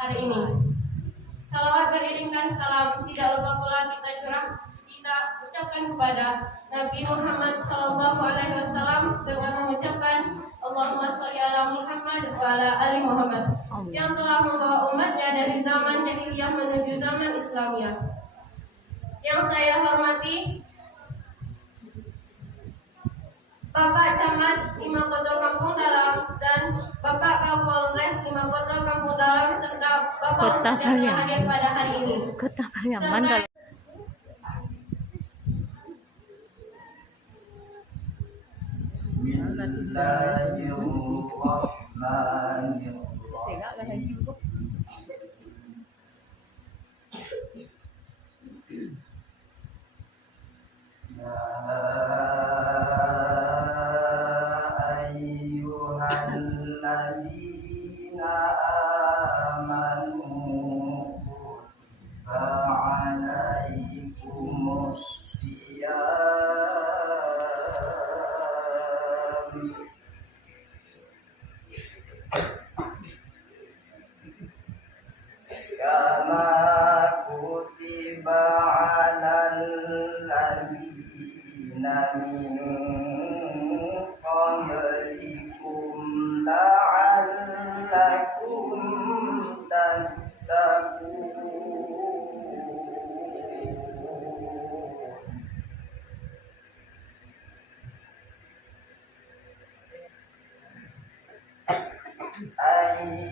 hari ini. Salawat beriringkan salam tidak lupa pula kita ucapkan kepada Nabi Muhammad SAW dengan mengucapkan Allahumma sholli ala Muhammad wa ala ali Muhammad yang telah membawa umatnya dari zaman jahiliyah menuju zaman Islamiyah. Yang saya hormati Bapak Camat Limakoto Kampung Dalam dan Bapak Kapolres Limakoto Kampung Dalam serta Bapak yang hadir pada hari ini. Kota Pariaman kalau Bismillahirrahmanirrahim.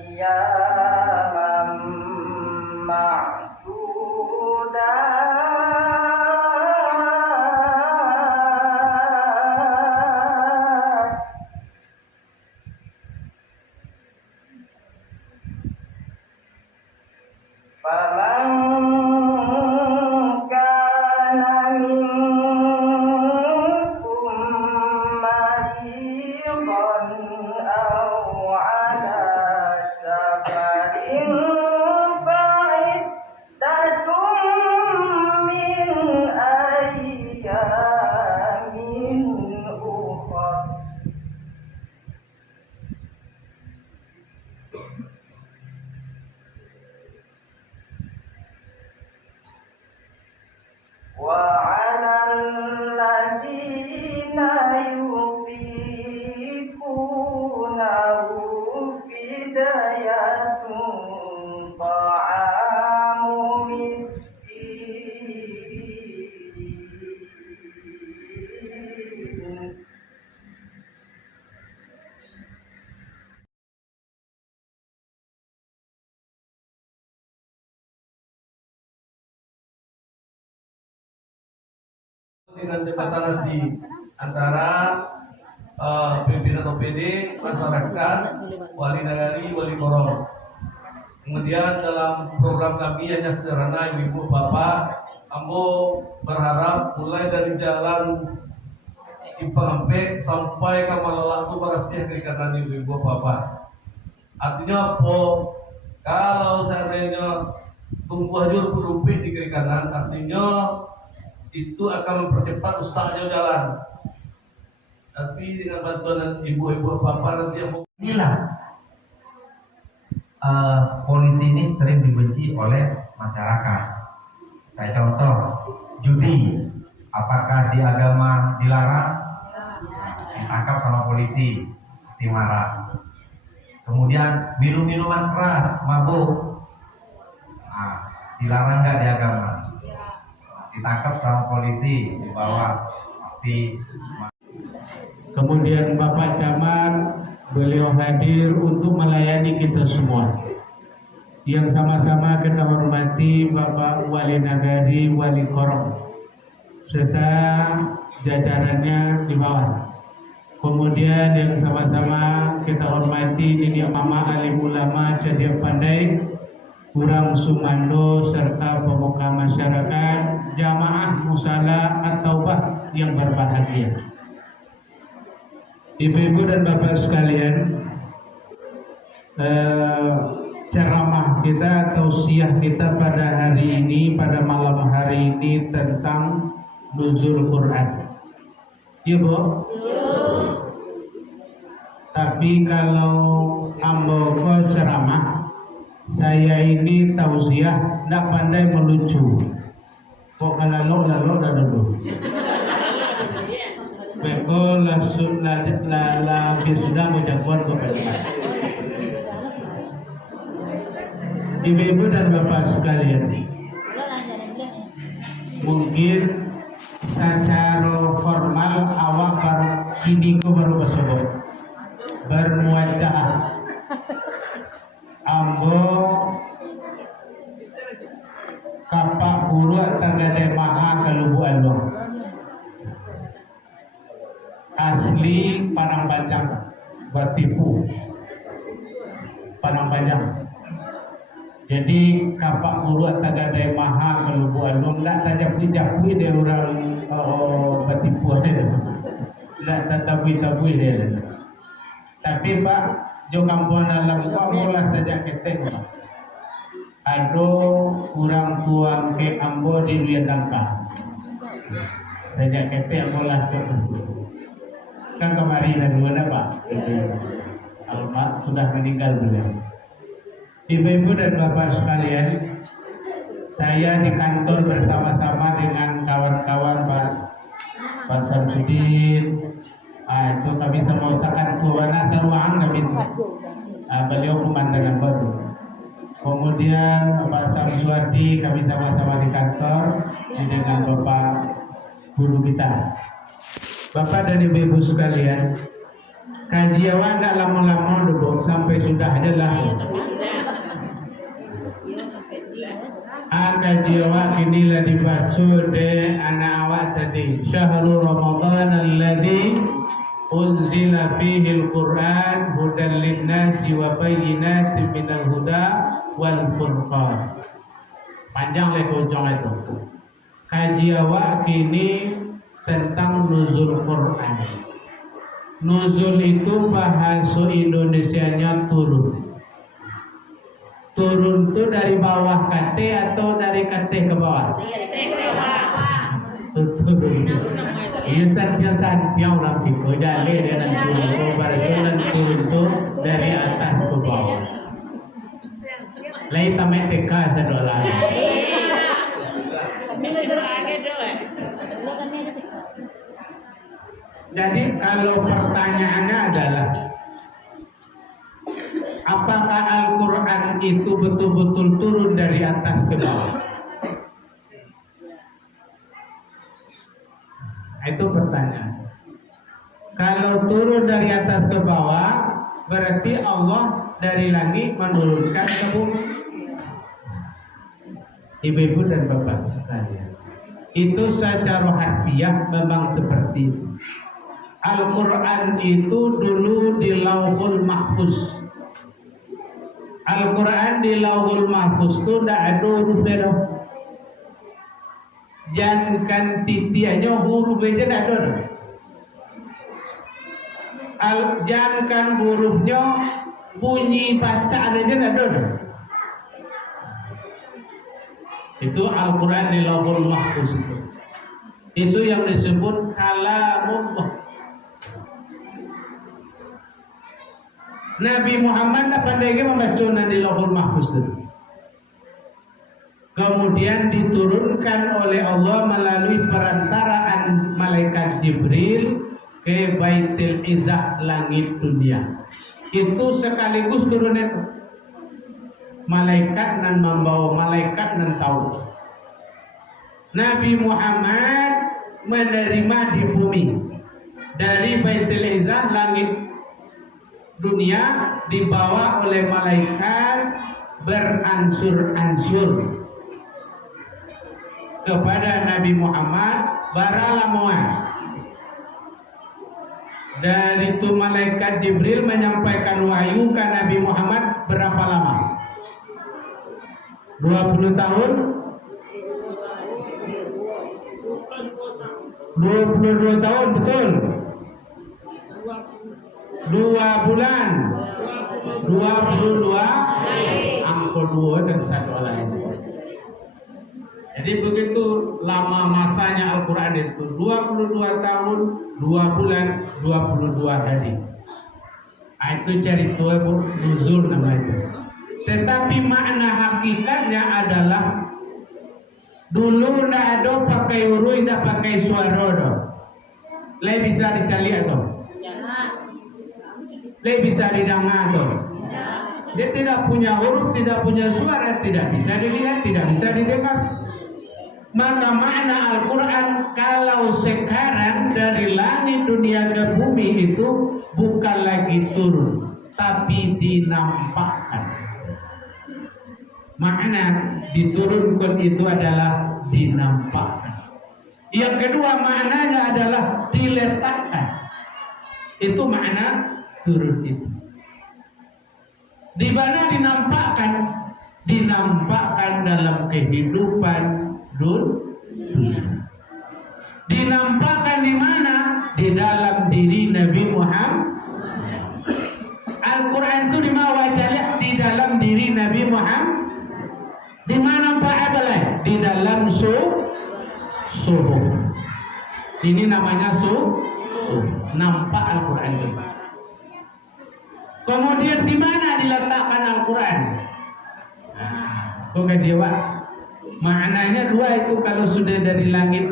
Ayyaman ma'dudat. Faman kana minkum maridan aw ala safarin fa'iddatun min ayyamin ukhra. Wa 'alal ladzina yutiqunahu fidyatun ta'amu miskin. Dengan jembatan nanti antara pimpinan OPD, masyarakat, wali nagari, wali korong. Kemudian dalam program kami hanya sederhana, ibu bapak, ambo berharap mulai dari jalan Simpang Ampe sampai ke Malalaku Barasiah kiri kanan ibu bapak. Artinya apa? Kalau seandainya tumbuh hajur berumpit di kiri kanan, artinya itu akan mempercepat usahanya jalan. Tapi dengan bantuan ibu-ibu bapak nanti yang inilah polisi ini sering dibenci oleh masyarakat. Saya contoh judi, apakah di agama dilarang? Ditangkap sama polisi, pasti marah. Kemudian minum minuman keras, mabuk, dilarang nggak di agama? Ditangkap sama polisi, dibawa, pasti. Kemudian Bapak Camat, beliau hadir untuk melayani kita semua. Yang sama-sama kita hormati Bapak Wali Nagari, Wali Korong, serta jajarannya di bawah. Kemudian yang sama-sama kita hormati Nini Mama Alim Ulama Cedia Pandai, Kurang Sumando, serta pemuka masyarakat, jamaah musala at-taubah yang berbahagia. Ibu-ibu dan bapak sekalian, ceramah kita atau tausiah kita pada hari ini, pada malam hari ini tentang nuzul Quran. Iya, Bu? Tapi kalau ambo ceramah, saya saya ini tausiah nggak pandai melucu. Kok lalu dah dulu. Beko langsung sudah menjawab kepada ibu-ibu dan bapak sekalian. Mungkin secara formal awak baru bersebut bermuajah ambo kapak guru tagade maha kalubu Allah asli Padang Panjang bertipu Padang Panjang. Jadi kapak guru tagade maha kalubu Allah tidak saja puji dia orang bertipu tidak tetapi dia. Tapi Pak jo kampung dalam mula saja ketek. Ado kurang tua ke ambo di Luya Tangka. Saja ketek mula tu. Kan kemarin dan mana Pak? Almat sudah meninggal beliau. Ibu-ibu dan bapak sekalian, saya di kantor bersama-sama dengan kawan-kawan Pak Samsudin. Itu kami sama usahakan kuwana saruang kami. Beliau pemandangan baru. Kemudian Pak Samsuati kami sama-sama di kantor dengan Bapak guru kita. Bapak dan ibu-ibu sekalian, kajian tidak lama-lama dulu sampai sudah aja lah. Kajian ini lah dibaca de anak awak tadi. Syahrul Ramadan alladzi unzila fihi al-Quran hudan lin-nasi wa bayyinatin minal huda wal furqan. Panjang lebar ujung itu. Kajian awak kini tentang nuzul Quran. Nuzul itu bahasa Indonesianya turun. Turun itu dari bawah kate atau dari kate ke bawah? Turun. Santiang orang situ dalil dia dan turun itu dari atas ke bawah. Lain tamat teka sedolah. Jadi kalau pertanyaannya adalah apakah Al-Quran itu betul-betul turun dari atas ke bawah? Itu pertanyaan. Kalau turun dari atas ke bawah, berarti Allah dari langit menurunkan ke bumi. Ibu-ibu dan bapak sekalian, itu secara harfiah memang seperti itu. Al-Quran itu dulu di Lauhul Mahfuz. Al-Quran di Lauhul Mahfuz itu tidak ada hurufnya. Jangan titiannya huruf aja tidak ada. Jangan hurufnya bunyi bacaan aja tidak ada. Itu Al-Quran di Lauhul Mahfuz itu yang disebut kalamullah. Nabi Muhammad pandai membaca di Lauhul Mahfuz itu. Kemudian diturunkan oleh Allah melalui perantaraan malaikat Jibril ke Baitul Izzah langit dunia. Itu sekaligus turun itu. Malaikat dan membawa malaikat dan tahu. Nabi Muhammad menerima di bumi dari Baitul Izzah langit dunia dibawa oleh malaikat beransur-ansur kepada Nabi Muhammad baralamuan. Dari itu malaikat Jibril menyampaikan wahyu ke Nabi Muhammad berapa lama? 20 tahun? 22 tahun, betul? 2 bulan 22 angka 2 dan satu lain. Jadi begitu lama masanya Al-Quran itu 22 tahun 2 bulan 22 hari. Itu cerita nuzul namanya. Tetapi makna hakikatnya adalah dulu ndak ada pakai urui, ndak pakai suara do. Le bisa dicari atau? Le bisa didengar atau? Dia tidak punya huruf, tidak punya suara, tidak bisa dilihat, tidak bisa didengar. Maka makna Al-Quran kalau sekarang dari langit dunia ke bumi itu bukan lagi turun, tapi dinampakkan. Makna diturunkan itu adalah dinampakkan. Yang kedua maknanya adalah diletakkan. Itu makna turun itu. Di mana dinampakkan? Dinampakkan dalam kehidupan dunia. Dinampakkan di mana? Di dalam diri Nabi Muhammad. Al-Quran itu di mana wajahnya? Di dalam diri Nabi Muhammad. Di mana Pak Abalai? Di dalam suhu. Ini namanya suhu. Nampak Al-Quran itu. Kemudian di mana diletakkan Al-Quran? Nah, kok kecewa? Maknanya dua itu kalau sudah dari langit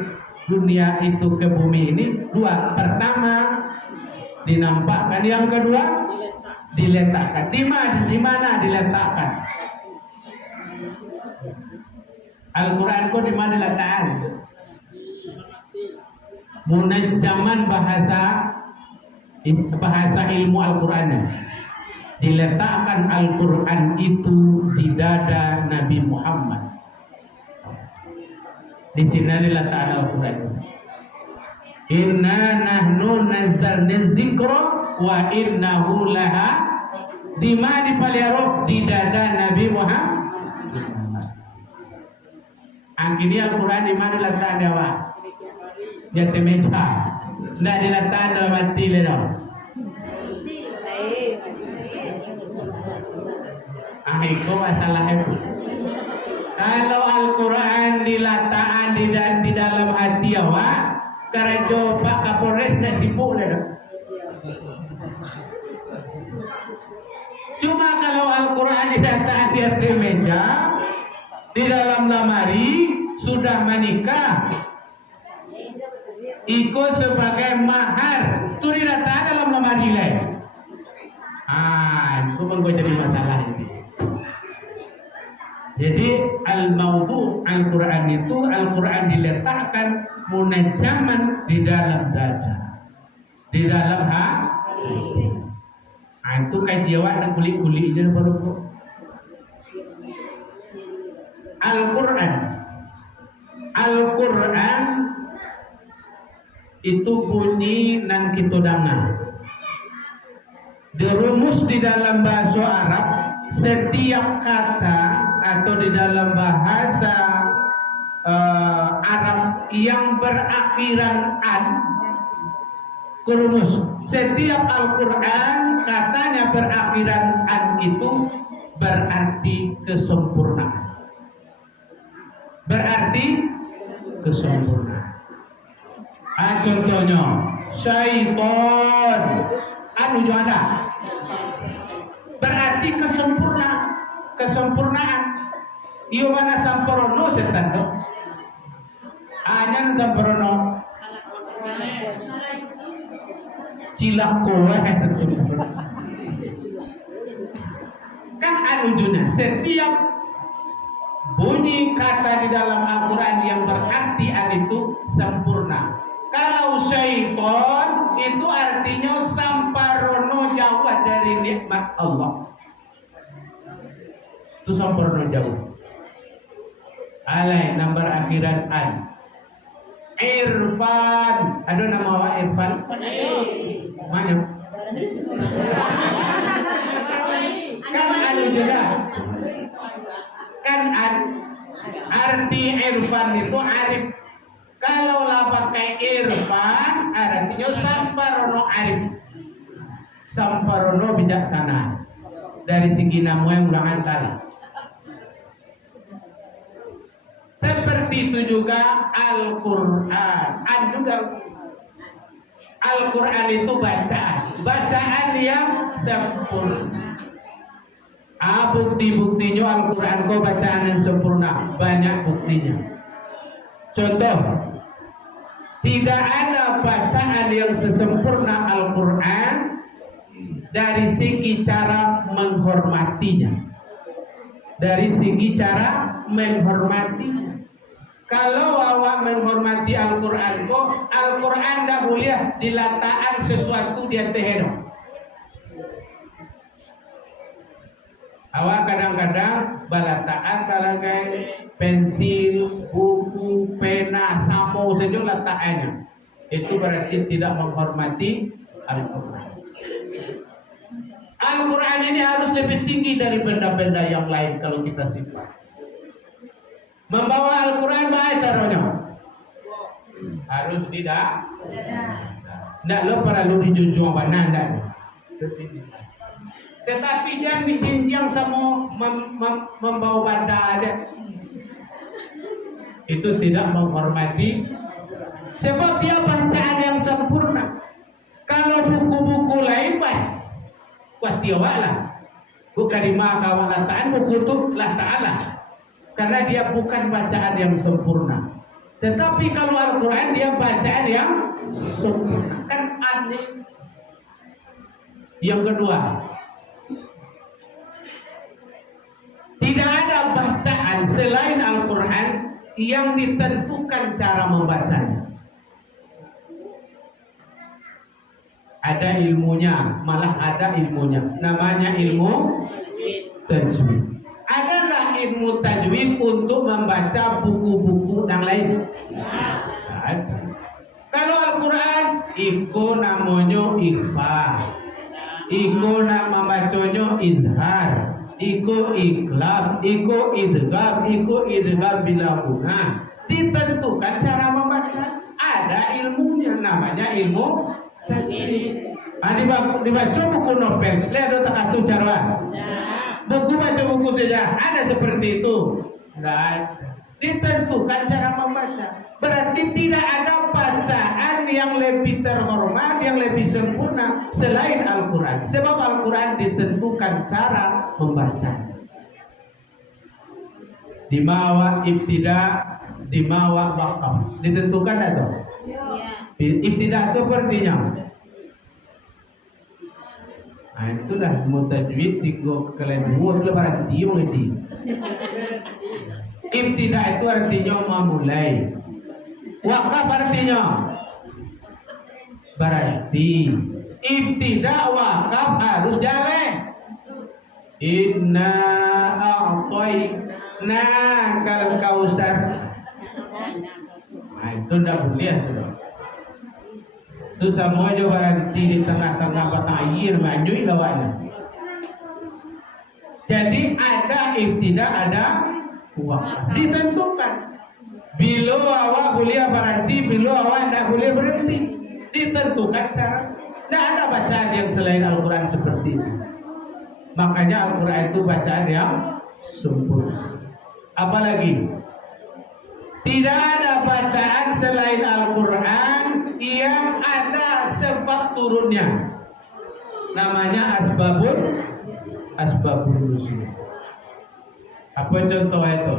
dunia itu ke bumi ini dua. Pertama dinampakkan, yang kedua diletakkan. Di mana diletakkan? Al-Quran kok di mana diletakkan? Munajjaman bahasa ilmu Al-Quran. Diletakkan Al-Quran itu di dada Nabi Muhammad. Di sini diletakkan Al-Quran. Inna nahnu nazzalna dzikra wa innahu laha. Di mana dipelihara? Di dada Nabi Muhammad. Angkini Al-Quran di mana diletakkan dewa? Di atas meja. Tidak diletakkan dalam hati lho. Itu masalah itu. Kalau Al-Quran diletakkan di dalam hati awak, karajo Pak Kapolres nak sibuk dah. Cuma kalau Al-Quran diletakkan di atas meja, di dalam lamari sudah menikah, ikut sebagai mahar, itu diletakkan dalam lamari lain. Itu pun jadi masalah ini. Jadi al-mawdu' Al-Quran itu Al-Quran diletakkan munajjaman di dalam dada, di dalam hati. Itu kajian dan kulit-kulit je baru. Al-Quran itu bunyi nan kita dengar. Dirumus di dalam bahasa Arab, setiap kata atau di dalam bahasa Arab yang berakhiran an, kurumus. Setiap Al-Quran katanya berakhiran an itu berarti kesempurnaan. Berarti kesempurnaan. Contohnya, syaitan anu ada. Berarti kesempurnaan. Iyo mana samporono setan tu? Hanya samporono. Cilako kan anu juna. Setiap bunyi kata di dalam Al-Quran yang berarti itu sempurna. Kalau syaitan itu artinya samparono jauh dari nikmat Allah. Itu samparono jauh. Alai nomor akhiran an. Irfan. Ada nama awak Irfan? Mana? Kan ada juga. Kan arti Irfan itu arif. Kalau lah pakai Irfan artinya samparono arif. Samparono bijaksana. Dari segi nama yang udah antar. Seperti itu juga Al-Quran. Al-Quran itu bacaan yang sempurna. Bukti-buktinya Al-Quran kau bacaan yang sempurna, banyak buktinya. Contoh, tidak ada bacaan yang sesempurna Al-Quran dari segi cara menghormatinya. Dari segi cara menghormatinya. Kalau awak menghormati Al-Quran kau, Al-Quran dah boleh diletakkan sesuatu di atas hidup. Awak kadang-kadang balataan barangkali pensil, buku, pena, samo saja letaknya. Itu berarti tidak menghormati Al-Quran. Al-Quran ini harus lebih tinggi dari benda-benda yang lain kalau kita simpan. Membawa Al-Quran bagaimana caranya? Harus tidak? Tidak lo perlu dijunjung mana? Tetapi jangan dijinjang sama membawa benda aja. Itu tidak menghormati. Sebab dia bacaan yang sempurna. Kalau buku-buku lain pasti awak lah. Bukan lima kawan lataan buku itu lah ta'ala. Karena dia bukan bacaan yang sempurna. Tetapi kalau Al-Quran dia bacaan yang sempurna. Kan aneh. Yang kedua, tidak ada bacaan selain Al-Quran yang ditentukan cara membacanya. Ada ilmunya, malah ada ilmunya. Namanya ilmu tajwid. Adalah ilmu tajwid untuk membaca buku-buku yang lain? Ada. Kalau Al-Quran, itu namanya ikhfa. Itu nama bacanya izhar. Iku ikhlas, iku idgham, iku idgham bila guna. Ditentukan cara membaca. Ada ilmunya, namanya ilmu tajwid. Dibaca buku novel, lihat tak kasih cara. Buku baca buku saja, ada seperti itu. Enggak. Ditentukan cara membaca. Berarti tidak ada bacaan yang lebih terhormat, yang lebih sempurna selain Al-Quran. Sebab Al-Quran ditentukan cara membaca. Dimawa ibtida, dimawa waqaf. Ditentukan atau? Ibtida itu artinya. Nah, itulah mutajwid tiga kalian dua lebaran dia mengerti. Ibtida itu artinya memulai. Waqaf artinya berarti ibtida waqaf harus jalan. Inna a'tayna kal kausar. Nah, itu tidak boleh sudah. Itu semua juga berarti di tengah-tengah batang air manyui lawannya. Jadi ada ibtida, ada waqaf. Ditentukan. Bila awak boleh berarti, bila awak tidak boleh berhenti. Ditentukan cara. Tidak ada bacaan yang selain Al-Quran seperti itu. Makanya Al-Quran itu bacaan yang sempurna. Apalagi tidak ada bacaan selain Al-Quran yang ada sebab turunnya. Namanya asbabun nuzul. Apa contoh itu?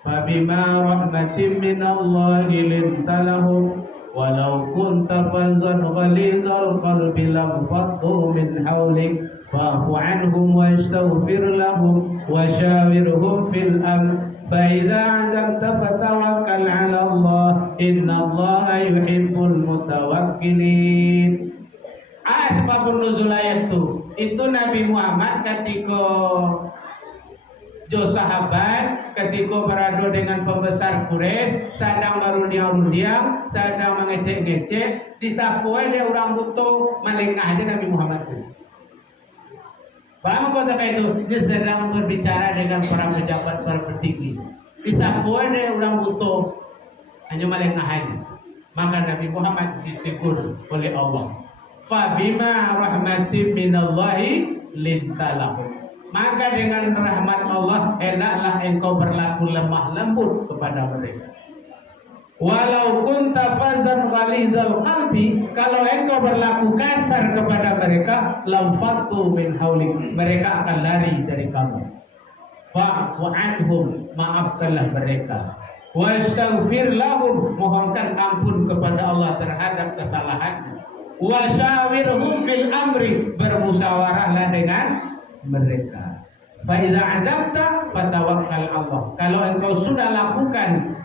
Fabima rahmatin minallahi linta lahum walau kunta fazzan ghalizal qalbi lamfaddu min hawlik fa'fu anhum wastaghfir lahum washawirhum fil amr فإذا عزمت فتوكل على الله إن الله يحب المتوكلين. Asbabun nuzul ayat itu Nabi Muhammad ketika sahabat ketika berada dengan pembesar Quraisy sedang merundiang-rundiang, sedang mengecek-ngecek, disapui dia orang butuh melengah aja Nabi Muhammad. Bagaimana kata itu? Dia sedang berbicara dengan para pejabat, para petinggi. Disapui dia orang butuh hanya melengah. Maka Nabi Muhammad ditegur oleh Allah. Fabima rahmatin minallahi lintalahum. Maka dengan rahmat Allah, hendaklah engkau berlaku lemah lembut kepada mereka. Walau kunta fadzan ghalizal qalbi, kalau engkau berlaku kasar kepada mereka, lamfattu min haulik, mereka akan lari dari kamu. Fa'fu anhum, maafkanlah mereka. Wastaghfir lahum, mohonkan ampun kepada Allah terhadap kesalahan. Wasyawirhum fil amri, bermusyawarahlah dengan mereka. Fa idza azabta fatawakkal Allah. Kalau engkau sudah lakukan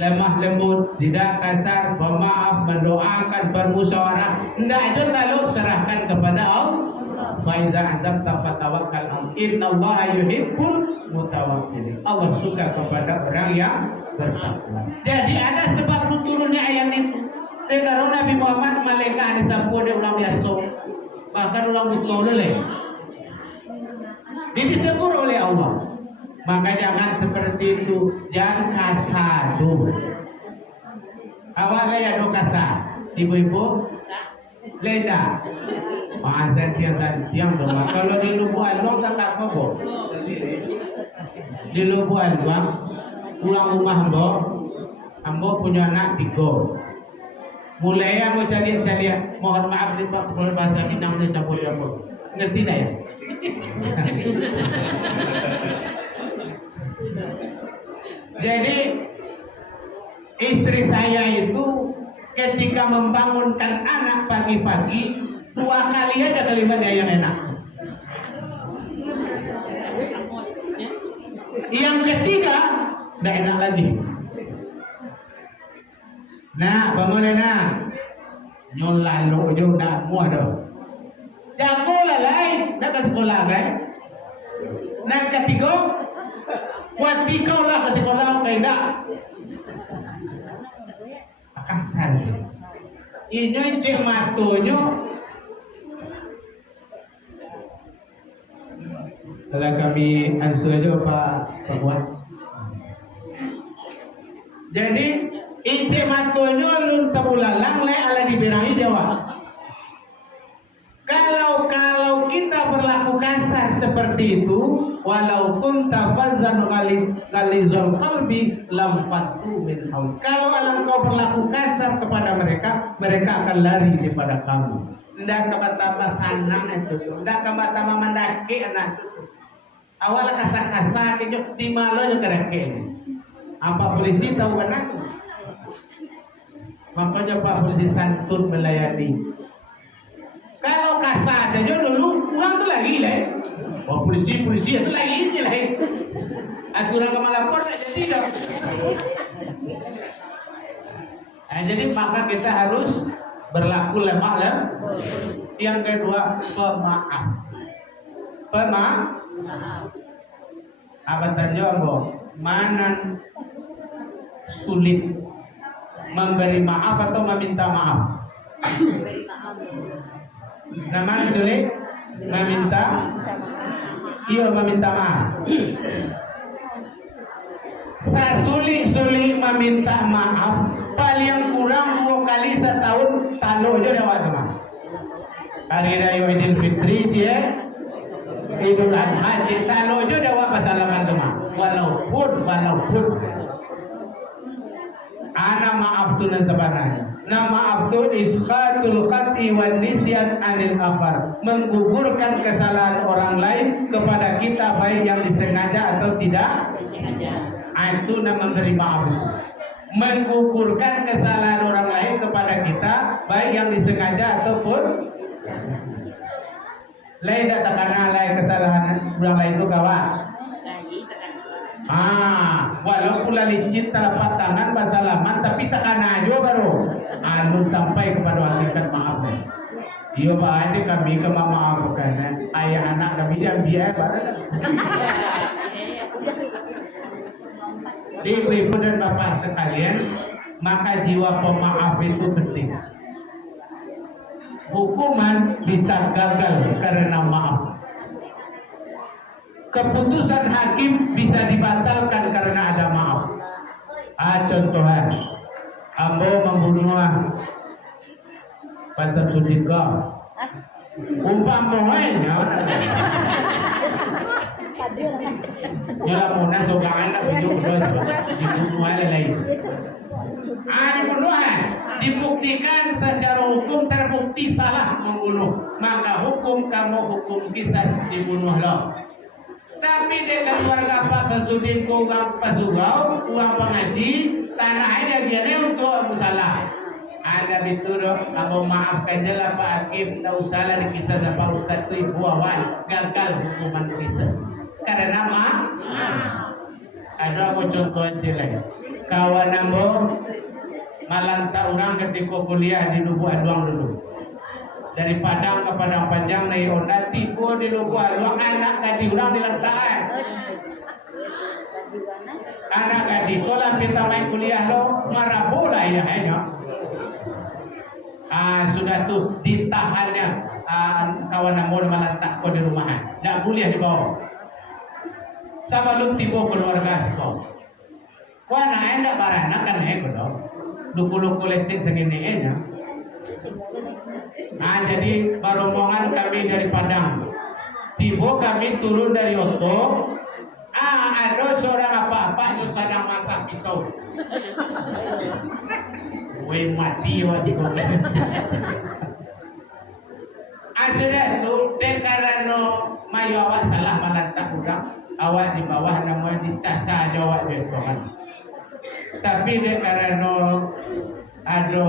lemah lembut, tidak kasar, pemaaf, mendoakan, bermusyawarah, hendak juga lo serahkan kepada Allah. Fa idza azabta fatawakkal Allah. Innallaha yuhibbul mutawakkilin. Allah suka kepada orang yang bertakwa. Jadi ada sebab turunnya ayat itu. Karena Nabi Muhammad malaikat disambut oleh ulang biasa, bahkan ulang mustoleh. Ditegur oleh Allah. Maka jangan seperti itu, jangan kasar tuh. Awalnya ya do kasar, ibu-ibu, leda. Azan tiang dong. Kalau di Lubuan lo tak apa kok. Di Lubuan bang, pulang rumah ambo punya anak 3. Mulai aku cari, mohon maaf nih Pak, kalau bahasa Minang ini campur-campur. Ngerti tak ya? Jadi istri saya itu ketika membangunkan anak pagi-pagi 2 kali aja kalimatnya yang enak. Yang ketiga tidak enak lagi. Nah, bangunan nah. Nyolah lo jo dah muah dah. Jago lah lain, dah ke sekolah kan. Nah, ketiga buat tikau lah ke sekolah kayak dah. Akasan. Ini cek matonya. Kalau kami ansur aja Pak Buat. Jadi ince matonya lun tabulalang le ala diberangi Jawa. Kalau kita berlaku kasar seperti itu, walau kunta fazzan ghalizal qalbi lam fatu min haul. Kalau engkau berlaku kasar kepada mereka, mereka akan lari daripada kamu. Ndak kata sanang itu, ndak kata mandaki anak itu. Awal kasar-kasar itu di malo yang kereke. Apa polisi tahu benar? Makanya Pak Polisi santun melayani. Kalau kasar saja dulu pulang tu lagi lah. Oh polisi itu lagi ini lah. Aturan kemalapor tak jadi dah. Jadi maka kita harus berlaku lemah lah. Yang kedua pemaaf. Apa tanya mana sulit memberi maaf atau meminta maaf? Nama sulit meminta, iya meminta maaf. Sulit meminta maaf paling kurang 2 kali setahun tahu aja dah teman. Hari Raya Idul Fitri dia Idul Adha kita tahu aja dah pasalaman teman. Walaupun ana maaf tu nan sebenarnya. Nah maaf tu isqatul qati wan nisyan anil afar, menggugurkan kesalahan orang lain kepada kita baik yang disengaja atau tidak disengaja. Itu nama memberi maaf. Menggugurkan kesalahan orang lain kepada kita baik yang disengaja ataupun lain tak karena lain kesalahan orang lain itu kawan. Walaupun licin telapak tangan basalaman tapi tekan aja baru anu sampai kepada hakikat maaf. Iya Pak, ini kami ke memaafkan ayah anak kami jam dia Ibu-ibu dan bapak sekalian, maka jiwa pemaaf itu penting. Hukuman bisa gagal karena maaf. Keputusan hakim bisa dibatalkan karena ada maaf. Contohnya, ambo membunuh Pantas Sudika. Umpamanya Nyala muna sobangan na video ko dibunuhan lain. Dibunuhan dibuktikan secara hukum terbukti salah membunuh, maka hukum kamu hukum kisah dibunuhlah. Tapi dia keluarga Pak Basudin ko uang pasugau, uang pengaji, tanah ada dia untuk musalah. Ada dituduh, kamu maafkan jelah Pak Hakim, tak usahlah dikisah sama Pak Ustadz itu ibu awan, gagal hukuman kita. Karena ada aku contoh aja kawan nambo malam tak orang ketika kuliah di Lubu Aduang dulu. Dari Padang ke Padang Panjang naik Honda tipu di Lubu Aduang anak gadis orang diletakkan. Anak gadis sekolah kita main kuliah lo marabola ya hanya. Sudah tuh ditahannya kawan nambo malam tak kau di rumahan. Tak boleh dibawa. Sebelum tiba keluarga sekolah. Wah, nak anda barang kan kalau luku-luku lecet segini nya. Jadi rombongan kami dari Padang. Tiba kami turun dari Oto. Ada seorang apa-apa itu sedang masak pisau. Weh mati wajib. Sudah tu karena mayu awak salah malantak udang. Awak di bawah nama dicaca jawab dia Tuhan. Tapi dia karena ada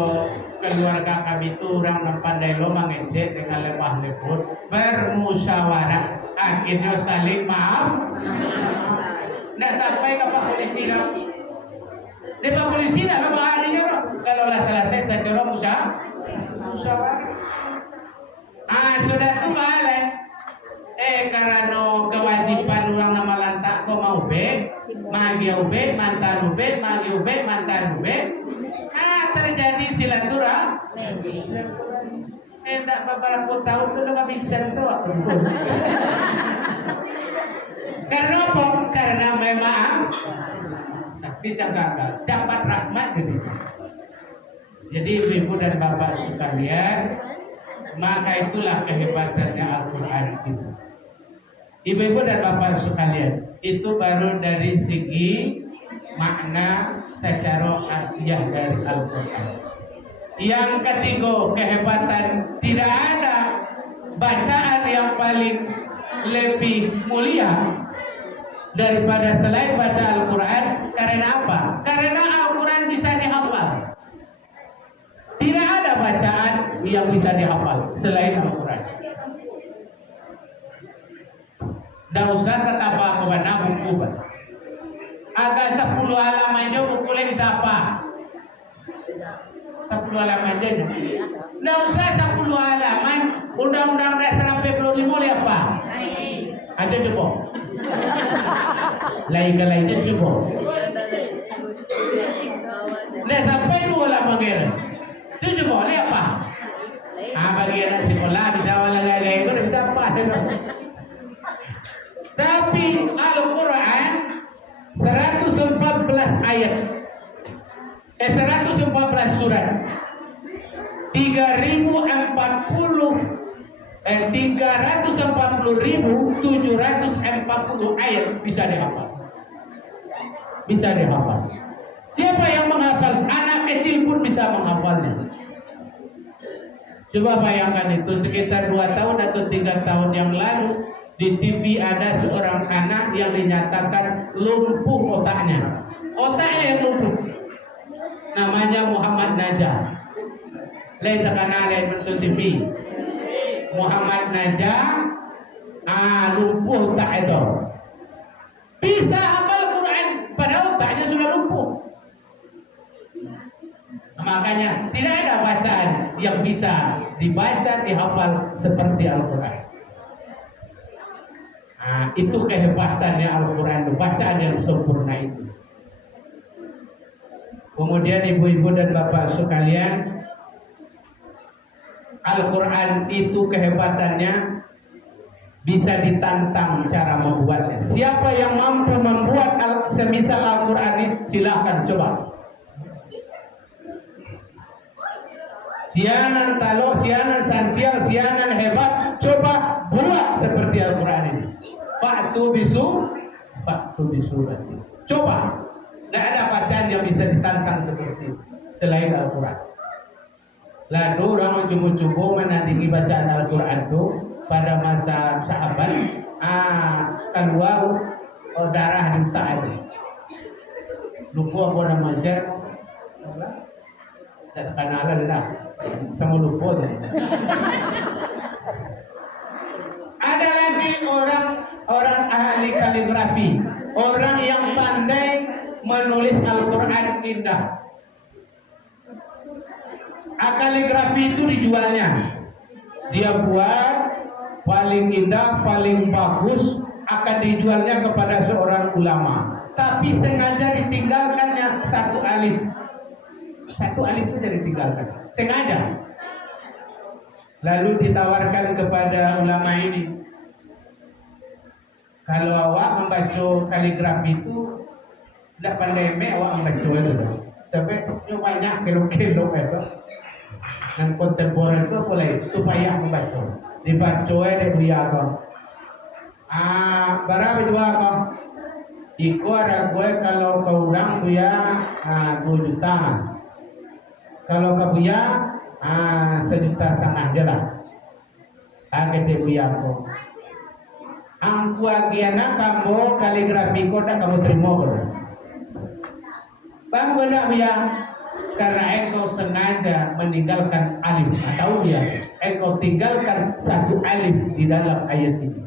keluarga kami itu orang pandai lo mengecek dengan lemah lembut bermusyawarah akhirnya saling maaf. Nak sampai ke Pak Polisi dah. Di Pak Polisi dah apa harinya kalau lah selesai secara musyawarah. Sudah tu balik. Karena kewajiban orang nama lantak kau mau magi mantan mantan terjadi silaturahmi. Tidak beberapa tahun itu nggak bisa tu. Karena apa? Karena memang bisa gagal dapat rahmat gitu. Jadi ibu dan bapak sekalian, maka itulah kehebatannya Al-Quran itu. Ibu-ibu dan bapak sekalian, itu baru dari segi makna secara harfiah dari Al-Quran. Yang ketiga, kehebatan, tidak ada bacaan yang paling lebih mulia daripada selain baca Al-Quran. Karena apa? Karena Al-Quran bisa dihafal. Tidak ada bacaan yang bisa dihafal selain Al-Quran. Dan usah setapa kepada buku agak 10 halaman aja buku lain siapa 10 halaman aja nggak usah 10 halaman undang-undang dasar 45 boleh apa aja coba lain-lainnya coba nggak sampai 2 halaman kira itu coba boleh apa bagian sekolah bisa lain-lain itu bisa apa tapi Al-Quran 114 ayat 114 surat 340.740 ayat bisa dihafal. Siapa yang menghafal? Anak kecil pun bisa menghafalnya. Coba bayangkan itu sekitar 2 tahun atau 3 tahun yang lalu di TV ada seorang anak yang dinyatakan lumpuh otaknya yang lumpuh. Namanya Muhammad Najah. Lain terkenal lain bentuk TV. Muhammad Najah, lumpuh otak itu. Bisa hafal Quran, padahal otaknya sudah lumpuh. Makanya tidak ada bacaan yang bisa dibaca, dihafal seperti Al-Quran. Itu kehebatannya Al-Quran, bacaan yang sempurna itu. Kemudian ibu-ibu dan bapak sekalian, Al-Quran itu kehebatannya bisa ditantang cara membuatnya. Siapa yang mampu membuat semisal Al-Quran ini, silahkan coba. Sianan talo, sianan santial, sianan hebat, coba buat seperti Al-Quran ini. Fa'tu bisu Faktu di surat itu. Coba, tidak ada bacaan yang bisa ditantang seperti itu selain Al-Quran. Lalu orang mencoba menandingi bacaan Al-Quran itu pada masa sahabat, keluar darah di tak lupa apa namanya, tak kenal dah, sama lupa dah. Ada lagi orang ahli kaligrafi, orang yang pandai menulis Al-Quran indah. Kaligrafi itu dijualnya, dia buat paling indah, paling bagus, akan dijualnya kepada seorang ulama. Tapi sengaja ditinggalkannya satu alif itu jadi ditinggalkan, sengaja. Lalu ditawarkan kepada ulama ini, kalau awak membaca kaligrafi itu tidak pandai awak membaca itu, tapi banyak kilo-kilo itu. Dan kontemporer itu boleh supaya membaca, dibaca ada dia kok. Berapa dua kok? Iko ada gue kalau kau orang tu ya 2 juta. Kalau kau ya 1,5 juta je lah. Kata buya ko. Angku agiana kamu kaligrafi ko tak kamu terima ko. Bang benda buya. Karena engkau sengaja meninggalkan alif, atau dia engkau tinggalkan satu alif di dalam ayat ini.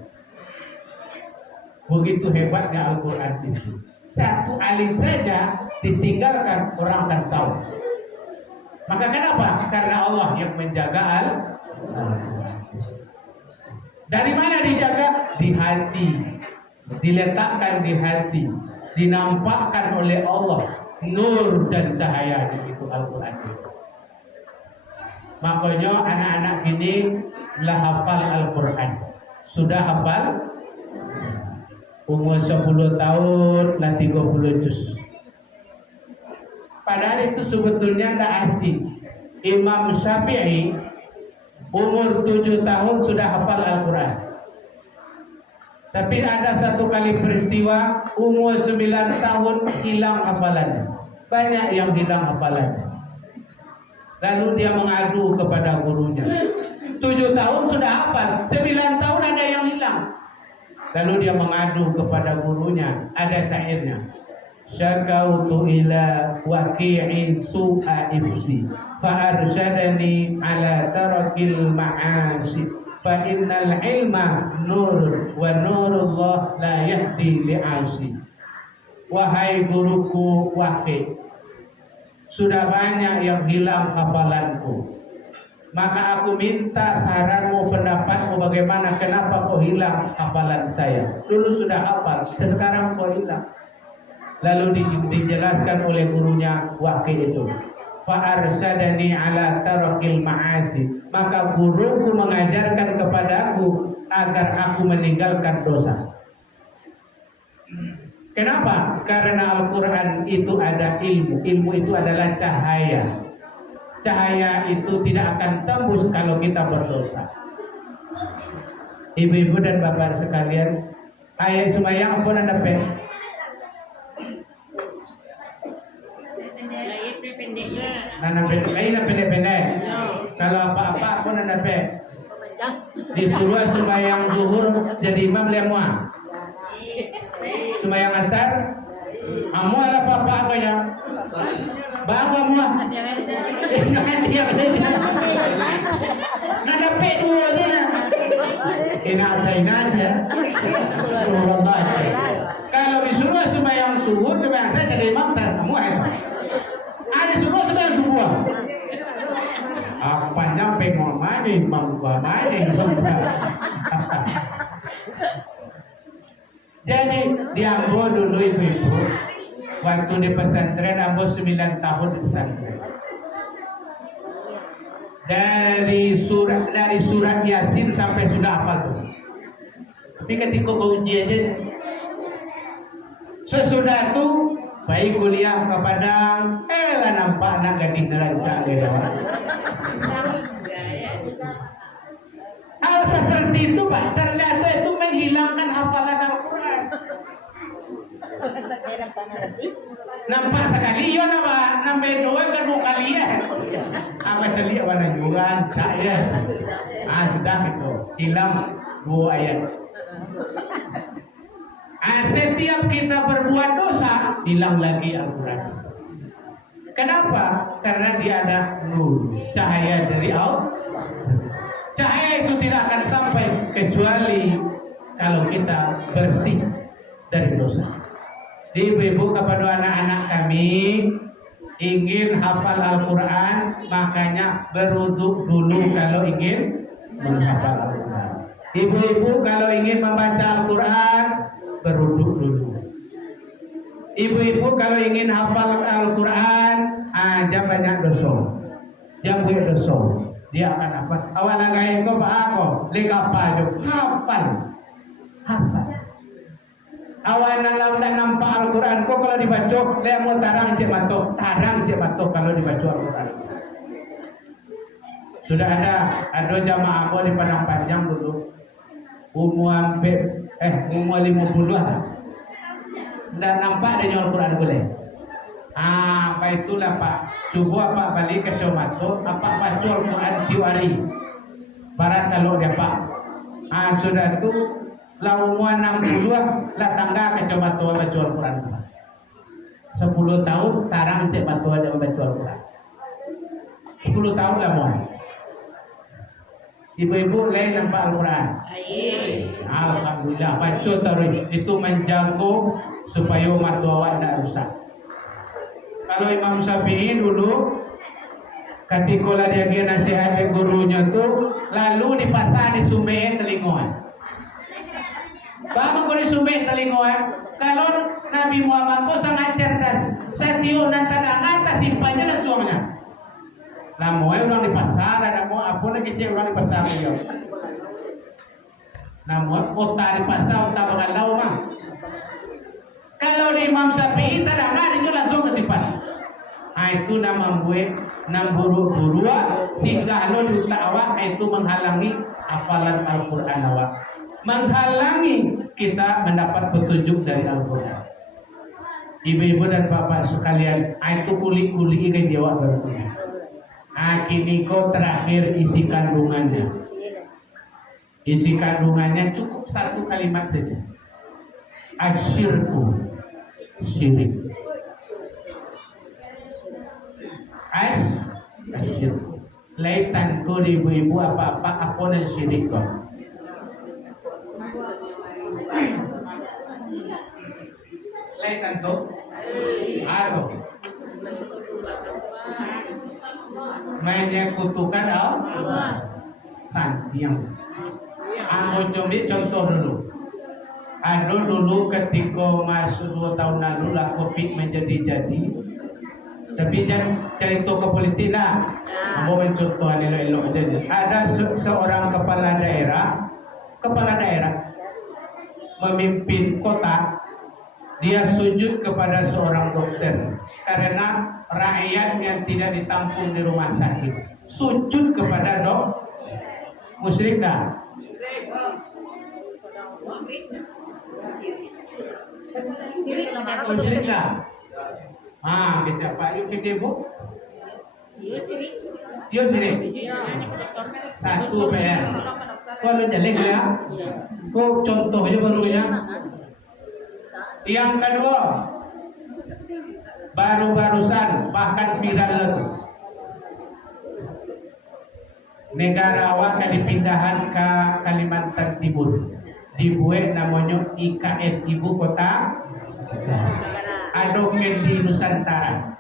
Begitu hebatnya Al-Quran itu. Satu alif saja ditinggalkan, orang akan tahu. Maka kenapa? Karena Allah yang menjaga Al-Quran. Dari mana dijaga? Di hati, diletakkan di hati, dinampakkan oleh Allah nur dan cahaya di itu Al-Quran. Makanya anak-anak ini telah hafal Al-Quran. Sudah hafal umur 10 tahun dan 30 juz. Padahal itu sebetulnya tidak asing. Imam Syafi'i umur 7 tahun sudah hafal Al-Quran. Tapi ada satu kali peristiwa umur 9 tahun hilang hafalannya. Banyak yang hilang hafalannya. Lalu dia mengadu kepada gurunya. 7 tahun sudah hafal, 9 tahun ada yang hilang. Lalu dia mengadu kepada gurunya. Ada syairnya. Syakautu ila waqi'in su'a ibsi fa arsyadani ala tarakil ma'asi. Fa innal ilma nur wa nurullah la yahdi li'asi. Wahai guruku Waqi', sudah banyak yang hilang hafalanku. Maka aku minta saranmu, pendapatmu bagaimana, kenapa kau hilang hafalan saya? Dulu sudah hafal, sekarang kau hilang. Lalu dijelaskan oleh gurunya Waqi' itu. Fa arsyadani ala tarakil ma'asi. Maka guruku mengajarkan kepadaku agar aku meninggalkan dosa. Kenapa? Karena Al-Quran itu ada ilmu. Ilmu itu adalah cahaya. Cahaya itu tidak akan tembus kalau kita berdosa. Ibu-ibu dan bapak sekalian, ayat sembahyang ampun anda pe. Nana pendek-pendek. Kalau apa-apa pun anda pe. Disuruh sembahyang zuhur jadi imam lemua. Sembahyang asar, amu ada apa-apa kaya. Bawa muah. Nada pe dulu dia. Ina aja. Kalau disuruh sembahyang zuhur, sembahyang asar jadi imam dan kamu ada suruh sembahyang subuh. Apa nyampe ngomani, mani. Jadi di Ambo dulu ibu waktu di pesantren Ambo 9 tahun di pesantren. Dari surat Yasin sampai sudah hafal tuh. Tapi ketika kau uji aja, sesudah itu baik kuliah ke Padang, lah nampak anak gadis neraca lewat. Hal seperti itu Pak, ternyata itu menghilangkan hafalan Al-Quran. Nampak sekali yo nambah dua kedua kali ya. Apa celik warna juran saya. Sudah itu hilang 2 ayat. Setiap kita berbuat dosa hilang lagi Al-Quran. Kenapa? Karena dia ada nur, cahaya dari Allah. Cahaya itu tidak akan sampai kecuali kalau kita bersih dari dosa. Ibu-ibu kepada anak-anak kami ingin hafal Al-Quran, makanya berwudu dulu kalau ingin menghafal Al-Quran. Ibu-ibu kalau ingin membaca Al-Quran, berwudu dulu. Ibu-ibu kalau ingin hafal Al-Quran, jangan banyak dosa. Jangan banyak dosa. Dia akan hafal. Awal lagi kau apa? Lega apa? Hafal. Awal nalam dan nampak Al-Quran. Kau kalau dibaca, dia mau tarang cek batok kalau dibaca Al-Quran. Sudah ada jamaah aku di Padang Panjang dulu. Umur 50-an. Dan nampak dia Al-Quran boleh. Apa itulah Pak. Coba Pak balik ke Somato, apa baca Al-Quran tiwari. Barat kalau dia Pak. Sudah tu lah umur 60 lah tangga ke Somato baca Al-Quran. 10 tahun tarang cek batu aja baca Al-Quran. 10 tahun lah mau. Ibu-ibu lain nampak Al-Quran. Alhamdulillah baca terus. Itu menjaga supaya mata awak tidak rusak. Kalau Imam Syafi'i dulu ketika dia nasihat dari gurunya tu, lalu dipasang di sumber telingoan. Bagaimana kau di sumber telingoan? Kalau Nabi Muhammad tu sangat cerdas, setiap nanti atas simpannya dan suamanya. Namun orang di pasar, namun apa nak kecil orang di pasar dia. Namun otak di pasar otak mengalau mah. Kalau di Imam Syafi'i terangkan itu langsung kesimpan. Itu nama gue buru-buru sehingga lo di awak itu menghalangi hafalan Al-Quran awak, menghalangi kita mendapat petunjuk dari Al-Quran. Ibu-ibu dan bapak sekalian, itu kuli-kuli ini jawab berikutnya. Kini kau terakhir isi kandungannya. Isi kandungannya cukup 1 kalimat saja. Asyirku, syirik. Asyirku. Laitan kau ibu-ibu apa dan syirik kau. Laitan kau. Aduh. Mainnya kutukan Allah. Santiang. Aku coba contoh dulu. Dulu ketika masuk 2 tahun lalu lah COVID menjadi-jadi. Tapi jangan cerita ke politik lah. Mau mencontoh elok-elok aja. Ada seorang kepala daerah memimpin kota. Dia sujud kepada seorang dokter karena rakyat yang tidak ditampung di rumah sakit. Sujud kepada musyrik dah. Musyrik lah. Kita Pak yuk kita ibu. Yuk sini. 1 PR. Kalau jelek ya. Kau contoh aja barunya. Yang kedua, baru-barusan bahkan viral lagi. Negara awak dipindahan ke Kalimantan Timur. Dibuat namanya IKN, Ibu Kota Adoken di Nusantara.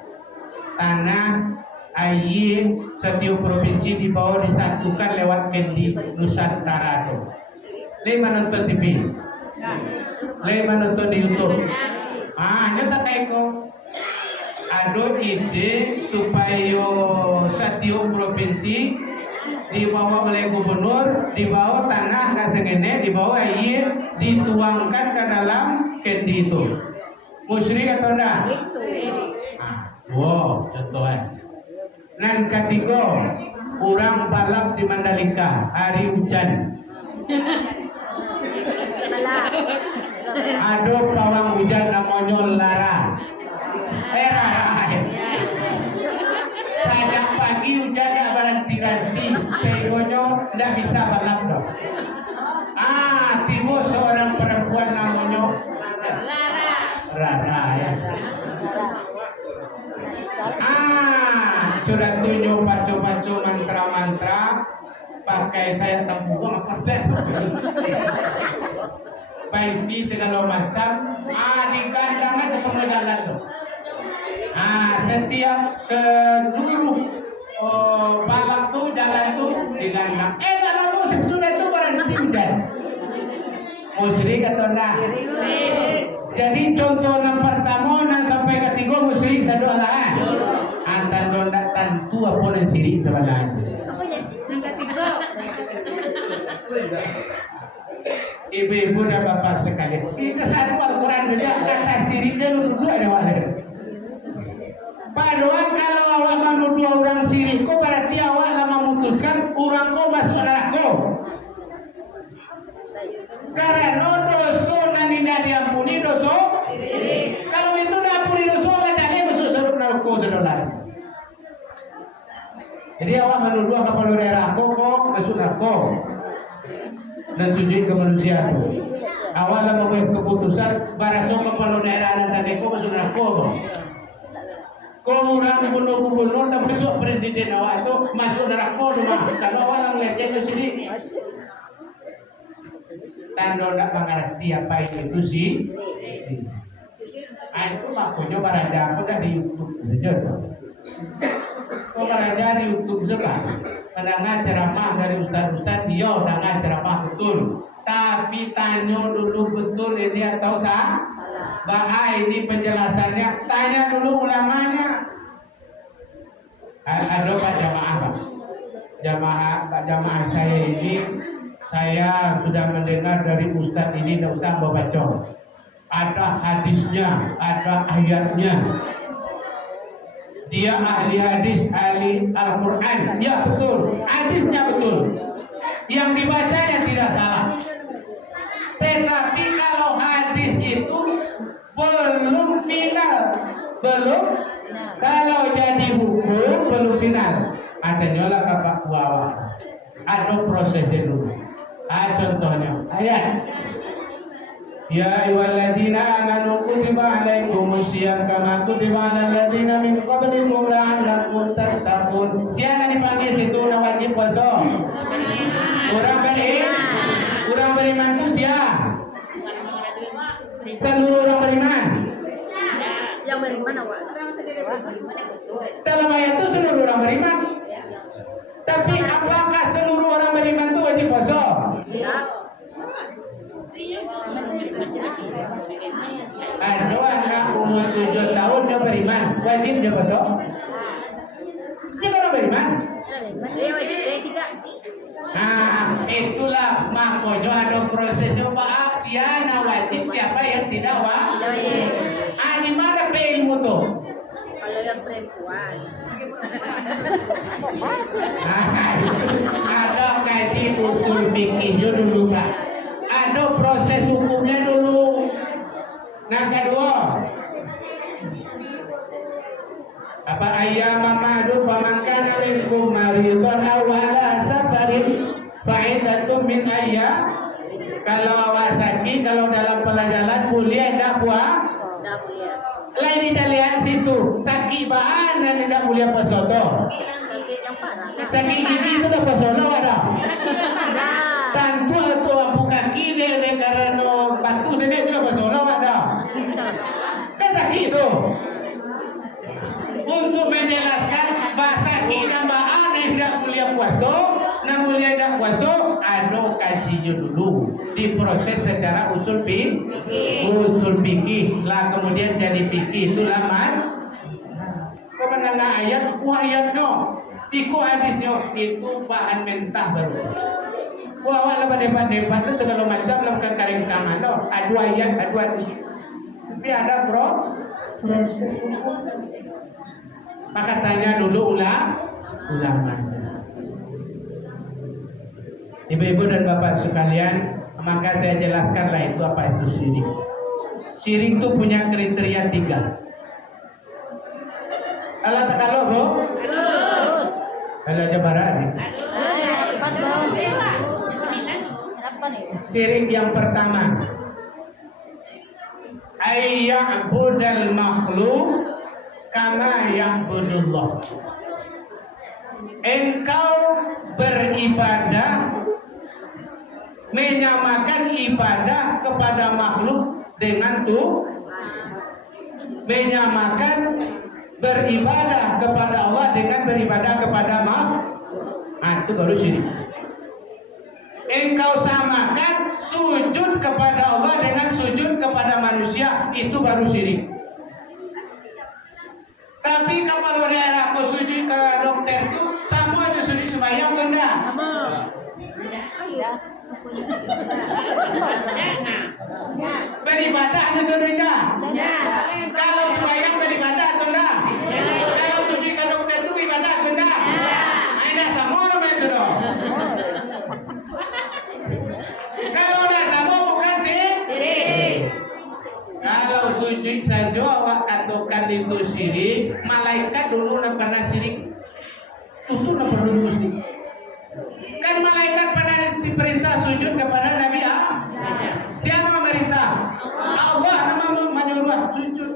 Tanah, air, setiap provinsi di bawah disatukan lewat Kendi Nusantara itu. Lima nonton TV. Lima nonton di YouTube. Nyata kayak kok. Ada ide supaya setiap provinsi dibawa oleh gubernur, dibawa tanah kasengene, dibawa air, dituangkan ke dalam kendi itu. Musyrik atau enggak? Wow, contohnya. Dan ketiga, orang balap di Mandalika hari hujan. Aduh pawang hujan namanya Lara. Sajak pagi hujan gak berhenti-henti. Tegonya nggak bisa balap dong. Tiba seorang perempuan namanya Rara ya. Sudah tunjuk pacu-pacu mantra-mantra, pakai saya tempuh kerja. Baisi segala macam, di kandang aja pengedalan tuh. Setiap seluruh balap tuh jalan tuh di kandang. Dalam musik sudah itu berhenti hujan. Musyrik atau enggak? Jadi contoh yang pertama sampai ketiga musyrik satu alahan. Antar dondak tentu apa yang sirik sebenarnya. Ibu-ibu dan bapak sekalian, kita satu Al-Quran saja kata siriknya dulu ada wajar. Padahal kalau awak menuduh orang sirik, kok berarti awak lah memutuskan orang kau masuk neraka. Karena dosa nanti tidak diampuni dosa. Kalau itu diampuni dosa, batalnya masuk neraka saudara. Jadi awak menuduh kepada daerah kok masuk neraka dan sujud ke manusia. Awak lah membuat keputusan barasok kepada daerah dan tadi kok masuk neraka. Kalau orang gubernur dan besok presiden awak itu masuk neraka rumah. Kalau awak lah melihatnya ke sini. Tanda tak mengerti apa itu sih. Itu makanya baraja aku dah di YouTube saja. Kau baraja di YouTube juga. Mendengar ceramah dari ustaz-ustaz dia mendengar ceramah betul. Tapi tanya dulu betul ini atau salah. Ini penjelasannya. Tanya dulu ulamanya. Ada Pak jamaah, jamaah saya ini. Saya sudah mendengar dari ustaz ini, tidak usah membaca. Ada hadisnya, ada ayatnya. Dia ahli hadis, ahli Al-Quran. Ya betul, hadisnya betul. Yang dibacanya tidak salah. Tetapi kalau hadis itu belum final, kalau jadi hukum belum final. Adanya lah Bapak Wawa. Ada prosesnya dulu. Contohnya ayat. Ya ayyuhalladzina amanu kutiba alaikumusiyam kama kutiba alal ladzina min qablikum la'allakum tattaqun. Siapa dipanggil situ orang wajib puasa? Orang beriman itu siapa? Seluruh orang beriman. Yang beriman awak. Dalam ayat itu seluruh orang beriman. Tapi apakah seluruh orang beriman itu wajib puasa? Ya. Ada anak umur 7 tahun dia beriman, wajib dia puasa? Dia orang beriman. Dia wajib dia tidak. Itulah makanya ada prosesnya Pak. Siapa wajib, siapa yang tidak wajib? Di mana ilmu tuh? Kalau yang perempuan. Ada kaji usul fikihnya dulu Pak. Ada proses hukumnya dulu. Nah kedua, apa ayam ma'dud faman kana minkum maridun aw ala safarin fa'idatun min ayyam. Kalau awak sakit, kalau dalam perjalanan boleh tidak puasa? Tidak boleh. Lain kita lihat situ sakit bahan dan tidak boleh puasa toh. Sakit yang parah. Sakit gigi itu dah puasa toh ada. Tantu atau apu kaki dia karena batu sini itu dah puasa toh ada. Kan sakit itu. Untuk menjelaskan bahasa kita bahan yang tidak boleh puasa, namun boleh tidak puasa, ada kajinya dulu. Diproses secara usul fikih lah kemudian jadi fikih itu lama. Kau mendengar ayat, ayatnya, ikut hadisnya itu bahan mentah baru. Wah, awak debat itu segala macam lakukan karing tangan loh. Adu ayat, adu hadis. Tapi ada proses. Maka tanya dulu ulama. Ibu-ibu dan bapak sekalian, maka saya jelaskanlah itu apa itu syirik. Syirik itu punya kriteria 3. Allah tak kalau bro? Kalau aja barang nih. Syirik yang pertama, ayya'budal makhluk kama ya'budullah. Engkau beribadah menyamakan ibadah kepada makhluk dengan menyamakan beribadah kepada Allah dengan beribadah kepada makhluk. Itu baru syirik. Engkau samakan sujud kepada Allah dengan sujud kepada manusia, itu baru syirik. Tapi kalau daerah aku sujud ke dokter itu sama aja sujud sembahyang enggak? Beribadah itu enggak? Kalau sembahyang beribadah atau enggak? Kalau sujud ke dokter itu beribadah atau enggak? Ada sama orang itu dong. Kalau udah sama bukan syirik. Kalau sujud saja awak katakan itu syirik, malaikat dulu nak pernah syirik. Itu nak perlu mesti. Kan malaikat pernah diperintah sujud kepada Nabi Adam. Siapa memerintah? Allah nama menyuruh sujud.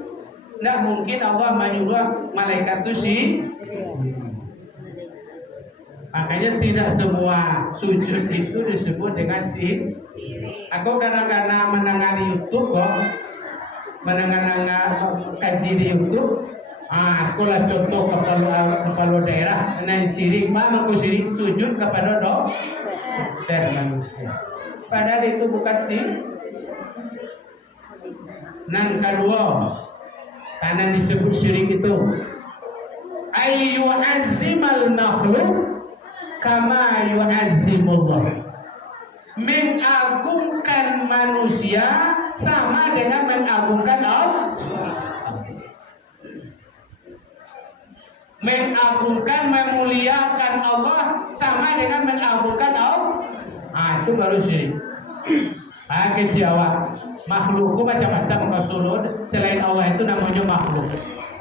Tidak mungkin Allah menyuruh malaikat itu syirik. Makanya tidak semua sujud itu disebut dengan syirik. Aku karena mendengar YouTube kok, mendengar kaji di YouTube. Aku lah contoh kepala daerah dengan syirik. Aku syirik sujud kepada dokter manusia. Padahal itu bukan syirik. Yang kedua, karena disebut syirik itu ayyu'azzimal makhluk kama yu'azzimullah. Mengagungkan manusia sama dengan mengagungkan Allah. Mengagungkan, memuliakan Allah sama dengan mengagungkan Allah. Itu baru syirik. Kesiawa makhlukku macam-macam kesulud selain Allah itu namanya makhluk.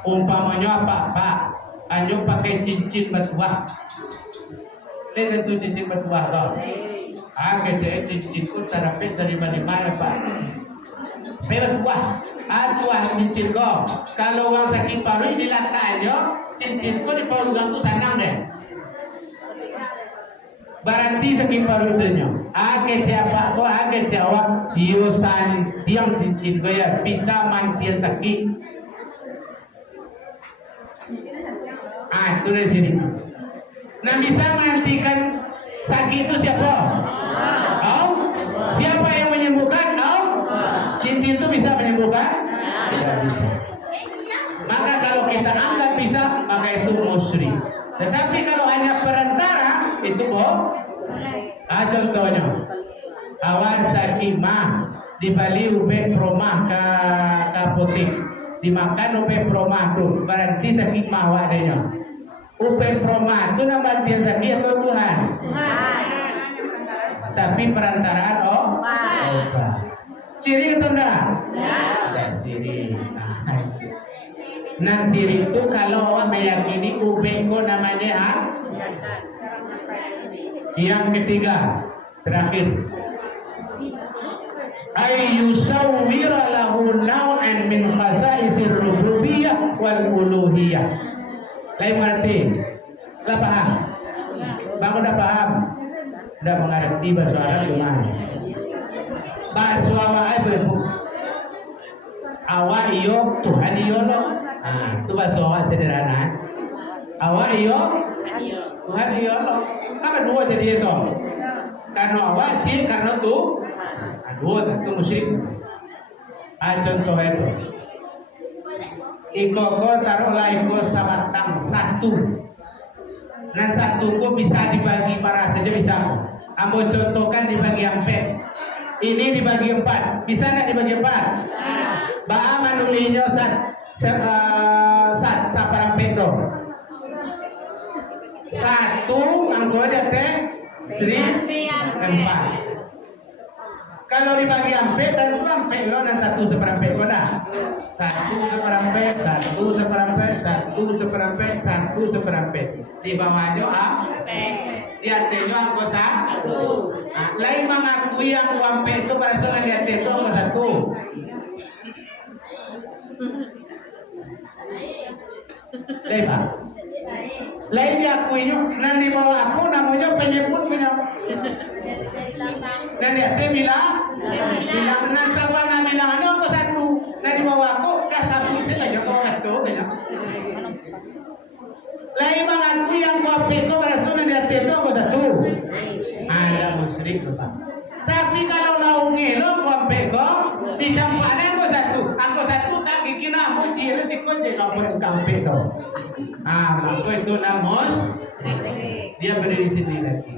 Umpamanya apa? Anjung pakai cincin bertuah. Lihat itu cincin bertuah toh. Kecil cincin pun sarapet dari mana Pak? Bertuah. Tuah cincin kau. Kalau orang sakit paru dilatak aja, cincin kau di parugan tu sanang deh. Baranti sakit paru itu. Kecil apa? Kau kecil awak diusan diam cincin kau ya bisa mantian sakit. Itu dari sini. Nah bisa menghentikan sakit itu siapa? Siapa yang menyembuhkan? Cincin itu bisa menyembuhkan? Tidak bisa. Maka kalau kita anggap bisa, maka itu musyrik. Tetapi kalau hanya perantara, itu bohong. Contohnya, awan sakimah dibali ube promah ke apotek, dimakan ube promah tuh, berarti sakimah wadanya. Upen proma itu nama dia sakit atau Tuhan? Tapi perantaraan ciri itu enggak? Ciri. Nah ciri itu kalau orang meyakini upenku namanya Yang ketiga, terakhir, ayyusawwira lahu naw'an min khasaisir rububiyyah wal uluhiyyah. Lain mengerti? Lah paham? Bang udah paham? Udah mengerti bahasa Arab gimana? Bahasa awak ibu. Awak iyo, Tuhan iyo lo. Itu bahasa awak sederhana. Awak iyo, Tuhan iyo lo. Apa dua jadi itu? Karena awak jin, karena tu dua itu musyrik. Contoh itu. Iko taruhlah iko sama tang satu. Nah satu kok bisa dibagi para saja bisa. Ambo contohkan dibagi empat. Ini dibagi 4. Bisa nggak dibagi 4? Ba'a manulinyo saparang peto. 1 angko ada teh 4. Kalau dibagi ampe dan itu ampe lo dan 1/4 ko dah. 1/4, 1/4. Di bawahnya ampe. Di atasnya angko 1. Nah, lain mengakui yang ampe itu pada soal di atas itu angko 1. Lain pak. Lain diakuinya, dan di bawah aku namanya penyebut punya. Dan di atas bilang, dan sabar bilang ada angko 1. Dan di bawah aku kasar itu aja kau satu, gitu. Lain mengakui yang ampe itu pada soal di atas itu angko 1. Ada musyrik pak. Tapi kalau laungi lo ampe ko, dicampurnya angko 1. Angko 1 tak bikin aku ciri sikut di kampung ampe itu. Maka itu namus dia berdiri sini lagi.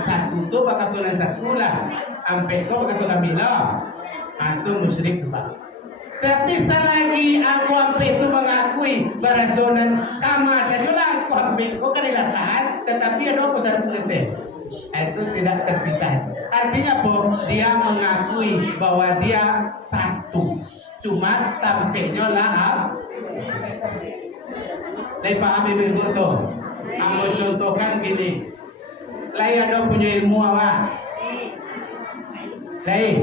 Satu itu bakal tulan satu lah, ampe ko bakal tulan bila, itu musyrik pak. Tapi selagi aku ampe itu mengakui berasonan kama saja lah aku ampe ko kedekatan, tetapi ada aku satu perintah. Itu tidak terpisah. Artinya apa? Dia mengakui bahwa dia satu, cuma tampaknya lah. Lai paham ibu itu. Aku contohkan gini. Lai ada punya ilmu apa? Lai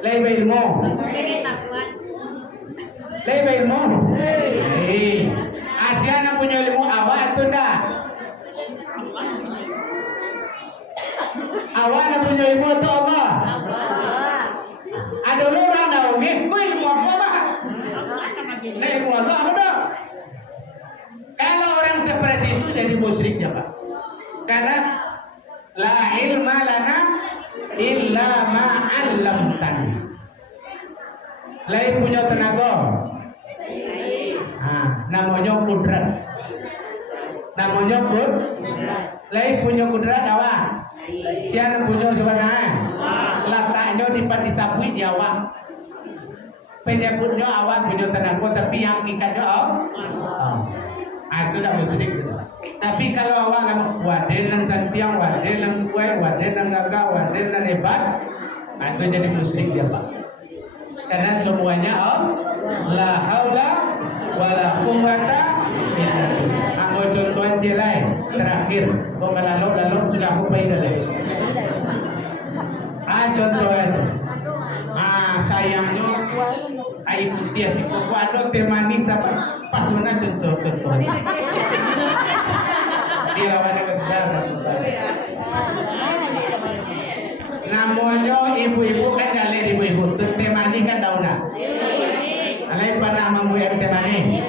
berilmu. Lai berilmu. Asiana punya ilmu awak itu dah. Awak nak punya ilmu itu apa? Ada orang dah umi, kau ilmu apa bah? Lai ilmu apa dah? Kalau orang seperti itu jadi musyrik ya Pak. Karena la ilma lana illa ma 'allamtani. Lain punya tenaga. Namanya kudrat. Namanya kudrat. Lain punya kudrat apa? Siapa punya sebenarnya? Letaknya di pati sabui di awak. Penyebutnya awak punya tenaga tapi yang ikatnya itu tidak musyrik. Tapi kalau awak nama waden dan santiang, waden dan kue, waden dan gagah, waden dan hebat, itu jadi musyrik ya Pak. Karena semuanya la haula wala quwwata illa billah. Aku contohin jelai terakhir, kau lalu sudah aku bayar lagi. Contohnya, sayangnya, itu dia si koko ada temani sama pas mana contoh. Dia lawannya besar. Namanya ibu-ibu kan dalih ibu-ibu, temani kan tahu nak. Alai pada mamu yang temani.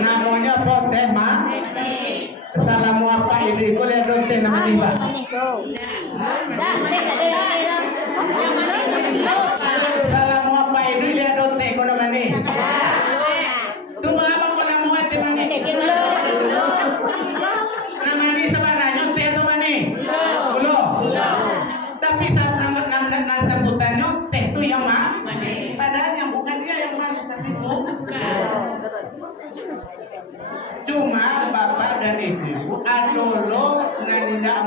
Namanya apa tema? Salamu apa ibu ibu lihat dong tema ni pak. Salamu apa ibu lihat dong tema ni. Tunggu apa pun nama tema ni. Nama ni sebenarnya tema ni. Belum. Tapi saat nama sebutannya teh tu yang mana? Padahal yang bukan dia yang mana tapi bukan. Cuma bapak dan ibu adolo nani dak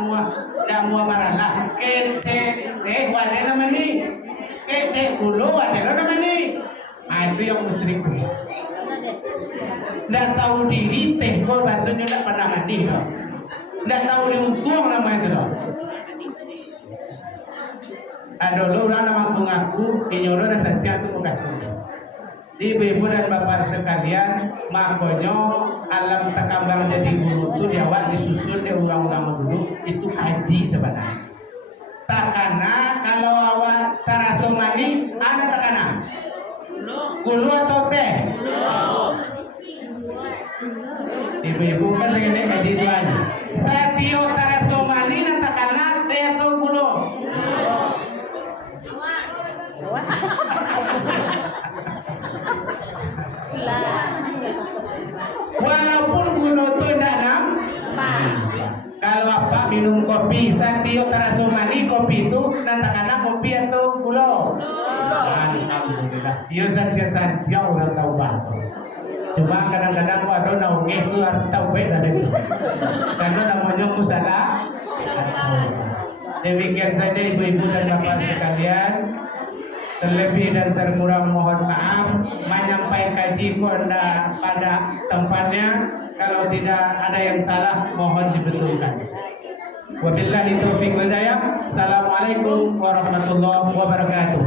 mua maralah kete wale nama ni kete ulo wale nama ni. Itu yang musyrik. Ndak tahu diri teh kau maksudnya ndak pernah mandi kau. Ndak tahu diuntung namanya tu. Ada orang nama mengaku inyoro dan setia itu mengaku. Ibu-ibu dan bapak sekalian, makanya alam takambang jadi guru itu jawab disusun di undang-undang dulu itu haji sebenarnya. Takana kalau awak tarasomani ada takana. Gulu atau teh? Ibu-ibu kan segini haji itu aja. Satio tarasomani dan takana teh atau gulu? Walaupun gula itu tidak nampak. Kalau apa minum kopi, Satio tarasomani kopi itu nanti kopi atau gula. Alhamdulillah. Iya saja orang tahu banget. Cuma kadang-kadang ada naungnya itu harus tahu beda dari itu. Karena namanya musalah. Demikian saja ibu-ibu dan bapak sekalian. Terlebih dan terkurang mohon maaf, menyampaikan pada tempatnya. Kalau tidak ada yang salah, mohon dibetulkan. Wabillahi taufiq wal hidayah. Assalamualaikum warahmatullahi wabarakatuh.